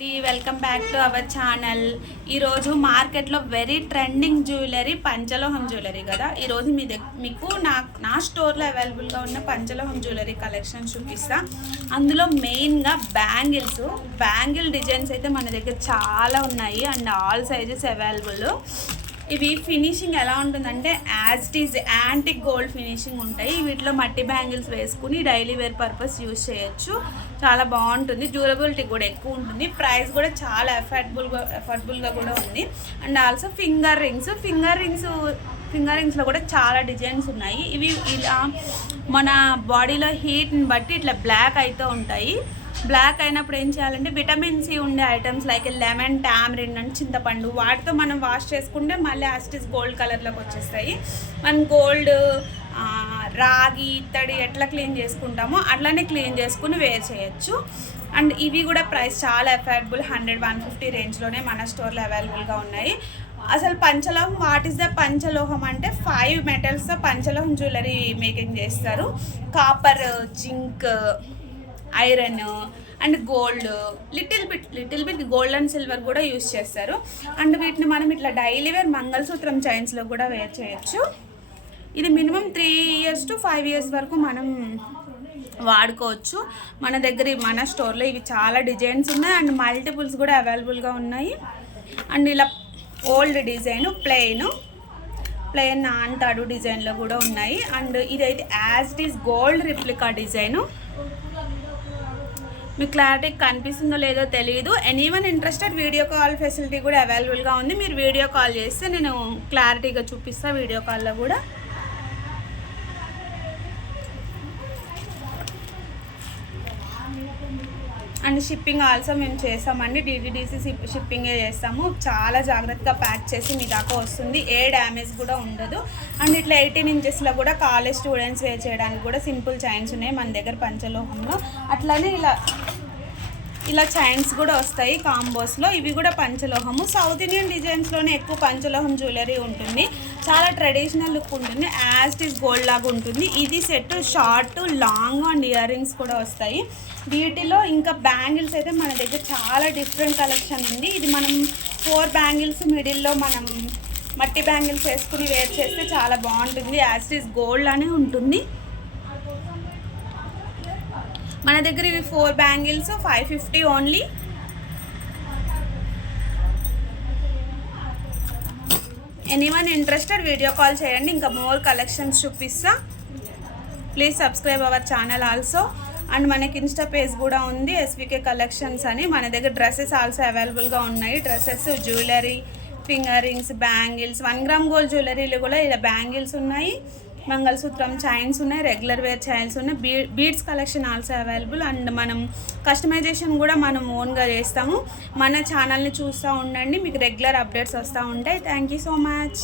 Welcome back to our channel. ఈరోజు మార్కెట్లో very trending jewellery పంచలోహం jewellery కదా. ఈరోజు మీకు నా స్టోర్లో అవైలబుల్గా ఉన్న పంచలోహం జ్యువెలరీ కలెక్షన్ చూపిస్తా. అందులో మెయిన్గా బ్యాంగిల్ డిజైన్స్ అయితే మన దగ్గర చాలా ఉన్నాయి అండ్ ఆల్ సైజెస్ అవైలబుల్. ఇవి ఫినిషింగ్ ఎలా ఉంటుందంటే as it is antique gold finishing ఉంటాయి. వీటిలో మట్టి బ్యాంగిల్స్ వేసుకుని డైలీ వేర్ పర్పస్ యూజ్ చేయొచ్చు. చాలా బాగుంటుంది, డ్యూరబిలిటీ కూడా ఎక్కువ ఉంటుంది, ప్రైస్ కూడా చాలా ఎఫర్డబుల్గా కూడా ఉంది. అండ్ ఆల్సో ఫింగర్ రింగ్స్లో కూడా చాలా డిజైన్స్ ఉన్నాయి. ఇవి ఇలా మన బాడీలో హీట్ని బట్టి ఇట్లా బ్లాక్ అయితే ఉంటాయి. బ్లాక్ అయినప్పుడు ఏం చేయాలంటే విటమిన్ సి ఉండే items like lemon, tamarind and చింతపండు వాటితో మనం వాష్ చేసుకుంటే మళ్ళీ యాస్టిస్ గోల్డ్ కలర్లోకి వచ్చేస్తాయి. మనం గోల్డ్, రాగి, ఇత్తడి ఎట్లా క్లీన్ చేసుకుంటామో అట్లానే క్లీన్ చేసుకుని వేర్ చేయొచ్చు. అండ్ ఇవి కూడా ప్రైస్ చాలా ఎఫర్డబుల్, 100-150 రేంజ్లోనే మన స్టోర్లో అవైలబుల్గా ఉన్నాయి. అసలు పంచలోహం, వాట్ ఈస్ ద పంచలోహం అంటే 5 మెటల్స్తో పంచలోహం జ్యువెలరీ మేకింగ్ చేస్తారు. Copper, zinc, iron and gold, little bit gold and silver కూడా యూస్ చేస్తారు. అండ్ వీటిని మనం ఇట్లా డైలీ వేర్ మంగళసూత్రం చైన్స్లో కూడా వేర్ చేయొచ్చు. ఇది మినిమం 3 years to 5 years వరకు మనం వాడుకోవచ్చు. మన స్టోర్లో ఇవి చాలా డిజైన్స్ ఉన్నాయి అండ్ మల్టిపుల్స్ కూడా అవైలబుల్గా ఉన్నాయి. అండ్ ఇలా ఓల్డ్ డిజైన్, ప్లెయిన్ నాంతాడు డిజైన్లో కూడా ఉన్నాయి. అండ్ ఇదైతే as it is gold replica design. మీకు క్లారిటీ కనిపిస్తుందో లేదో తెలియదు. Anyone interested video call facility కూడా అవైలబుల్గా ఉంది. మీరు వీడియో కాల్ చేస్తే నేను క్లారిటీగా చూపిస్తాను వీడియో కాల్లో కూడా. అండ్ షిప్పింగ్ ఆల్సో మేము చేస్తామండి, DTDC షిప్పింగే చేస్తాము. చాలా జాగ్రత్తగా ప్యాక్ చేసి మీ దాకా వస్తుంది, ఏ డ్యామేజ్ కూడా ఉండదు. అండ్ ఇట్లా 18 inchesలో కూడా కాలేజ్ స్టూడెంట్స్ వేర్ చేయడానికి కూడా సింపుల్ చైన్స్ ఉన్నాయి మన దగ్గర పంచలోహంలో. అట్లానే ఇలా చైన్స్ కూడా వస్తాయి కాంబోస్లో. ఇవి కూడా పంచలోహము. సౌత్ ఇండియన్ డిజైన్స్లోనే ఎక్కువ పంచలోహం జ్యువెలరీ ఉంటుంది. చాలా ట్రెడిషనల్ లుక్ ఉంటుంది, యాజ్ ఇట్ ఈస్ గోల్డ్ లాగా ఉంటుంది. ఇది set short, long and ear rings కూడా వస్తాయి. వీటిలో ఇంకా బ్యాంగిల్స్ అయితే మన దగ్గర చాలా డిఫరెంట్ కలెక్షన్ ఉంది. ఇది మనం 4 బ్యాంగిల్స్ మిడిల్లో మనం మట్టి బ్యాంగిల్స్ వేసుకుని వేర్ చేస్తే చాలా బాగుంటుంది, యాజ్ ఇట్ ఈస్ గోల్డ్ అనే ఉంటుంది. మన దగ్గర ఇవి 4 bangles 550 only. Anyone interested video call చేయండి, ఇంకా మోర్ కలెక్షన్స్ చూపిస్తా. Please subscribe our channel also. And మనకి ఇన్స్టా పేజ్ కూడా ఉంది, SVK కలెక్షన్స్ అని. మన దగ్గర డ్రెస్సెస్ ఆల్సో అవైలబుల్గా ఉన్నాయి. Dresses, jewellery, finger rings, bangles, 1 gram gold జ్యువెలరీలు కూడా ఇలా బ్యాంగిల్స్ ఉన్నాయి, మంగళసూత్రం చైన్స్ ఉన్నాయి, రెగ్యులర్ వేర్ చైన్స్ ఉన్నాయి, beads collection also available. And మనం కస్టమైజేషన్ కూడా మనం ఓన్గా చేస్తాము. మన ఛానల్ని చూస్తూ ఉండండి, మీకు రెగ్యులర్ అప్డేట్స్ వస్తూ ఉంటాయి. Thank you so much.